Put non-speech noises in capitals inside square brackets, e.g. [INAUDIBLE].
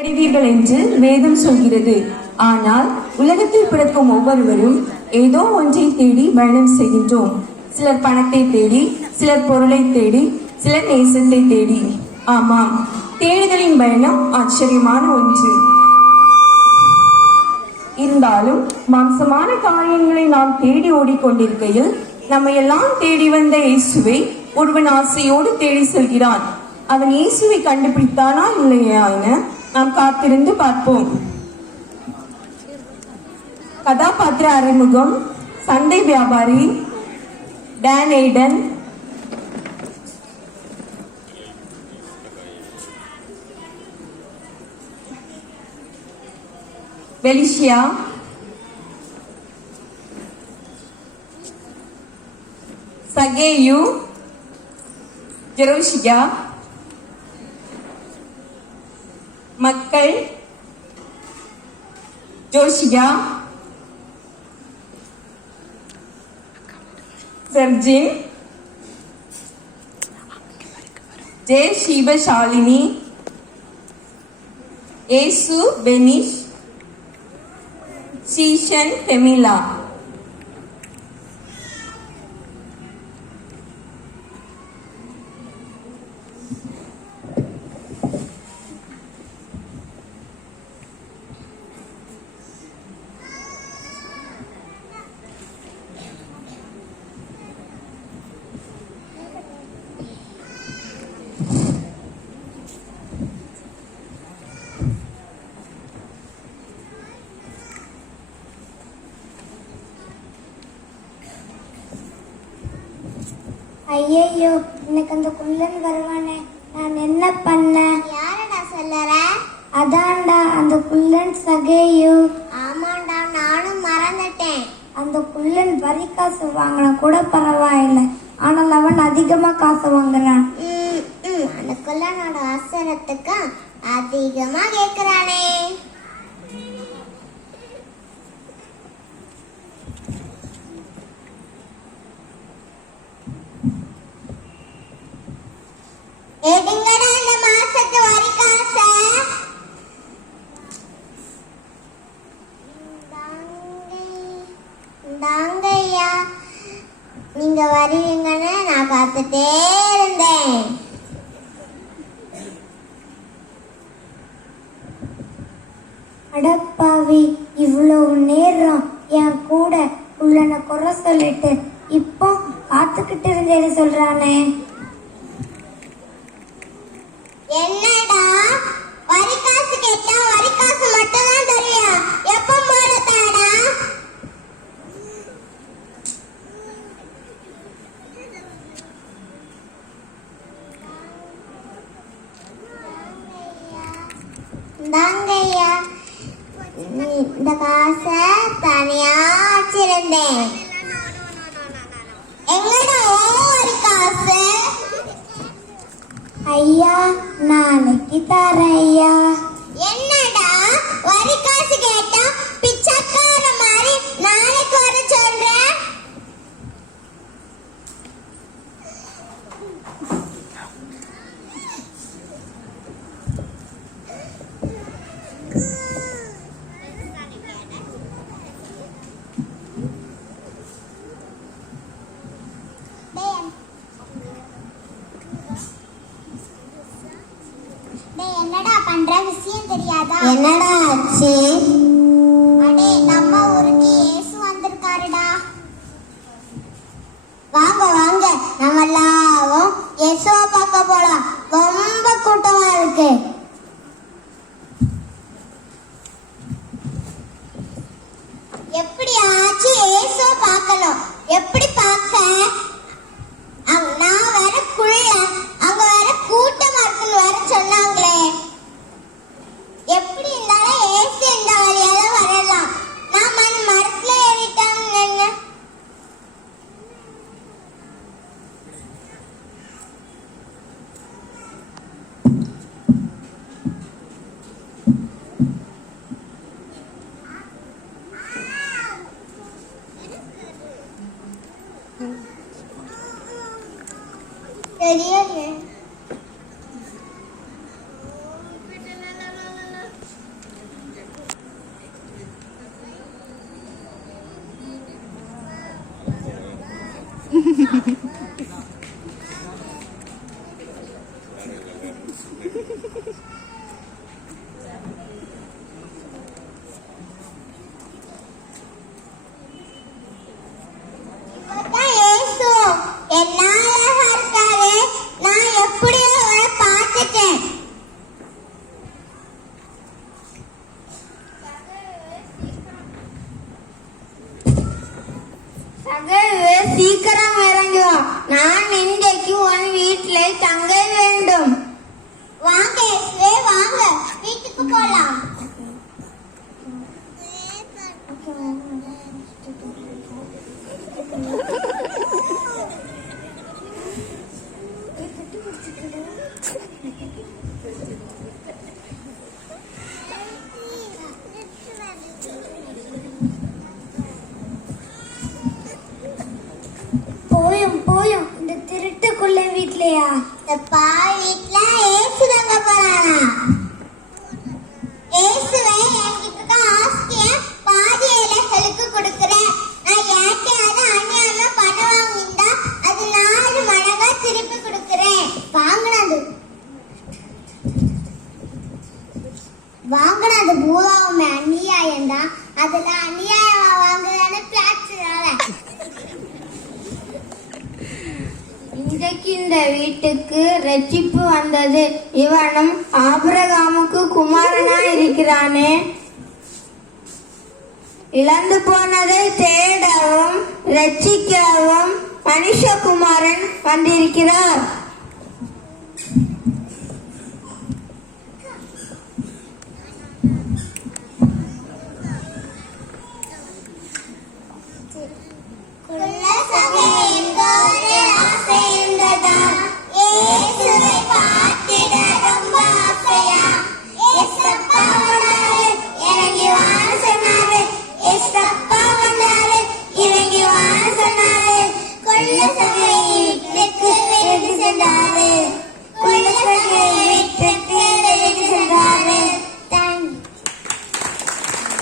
தேடுவீர்கள் என்று வேதம் சொல்கிறது. ஆனால் உலகத்தில் பிறக்கும் ஒவ்வொருவரும் ஏதோ ஒன்றை தேடி பயணம் செய்கின்றோம். சிலர் பணத்தை தேடி சிலர் பொருளை தேடி சிலர் நேசத்தை தேடி. ஆமாம் தேடுதலின் பயணம் ஆச்சரியமான ஒன்று. இருந்தாலும் மாம்சமான காரியங்களை நாம் தேடி ஓடிக்கொண்டிருக்கையில் நம்மை எல்லாம் தேடி வந்த இயேசுவை ஒருவன் ஆசையோடு தேடி செல்கிறான். அவன் இயேசுவை கண்டுபிடித்தானா இல்லையா என நாம் காத்திருந்து பார்ப்போம். கதாபாத்திர அறிமுகம் சந்தை வியாபாரி டேன் எய்டன். பெலிஷியா சகேயு. ஜெரோஷியா. മക്കൾ ജോഷിക സെർജിൻ ജെ ശീബശാലിനി യേസു ബെനീഷ് ശീഷൻ ഫെമില ஐயையோ எனக்கு அந்த குள்ளன் வருவானே. நான் என்ன பண்ணேன் யாரடா சொல்லற? அதான்டா அந்த குள்ளன் சகேயு. ஆமாண்டா நானும் மறந்துட்டேன். அந்த குள்ளன் வரி காசு வாங்கினா கூட பரவாயில்லை. ஆனால் அவன் அதிகமா காசு வாங்குறான். அந்த குள்ளனோட அவசரத்துக்கு அதிகமா கேக்குறானே எடுங்கடா இந்த மாசத்து வரி காசை தாங்கய்யா நீங்க வருவீங்கன்னு நான் காத்துட்டே இருந்தேன். அடப்பாவி இவ்வளவு நேரம் என் கூட உள்ளன குறை சொல்லிட்டு இப்போ காத்துக்கிட்டு இருந்தேன்னு சொல்றானே. என்னடா? வரி காசு கேட்டா வரி காசு மட்டும் தான் தருவியா? எப்ப போட தாடா தாங்கய்யா இந்த காசை தனியா வச்சிருந்தேன் ஐயா நாளைக்கு தரேன் ஐயா என்னடா வரி காசு கேட்டா பிச்சைக்கார மாதிரி நாளைக்கு வர சொல்ற டேய் என்னடா பண்ற விஷயம் தெரியாதா என்னடா ஆச்சு? அடே நம்ம ஊருக்கு இயேசு வந்திருக்காருடா. வாங்க வாங்க. நம்ம எல்லாரும் இயேசுவை பார்க்க போலாம். ரொம்ப கூட்டமா இருக்கு. எப்படி ஆச்சு இயேசுவை பார்க்கணும். எப்படி பார்க்க? Thank [LAUGHS] you. திருட்டு குள்ள வீட்லயா? இந்த பாய் வீட்டுல ஏசுதாங்க போறானா? வசிக்கின்ற வீட்டுக்கு ரட்சிப்பு வந்தது. இவனும் ஆபிரகாமுக்கு குமாரனா இருக்கிறானே இழந்து போனதை தேடவும் ரட்சிக்கவும் மனுஷகுமாரன் வந்திருக்கிறார். கொள்ள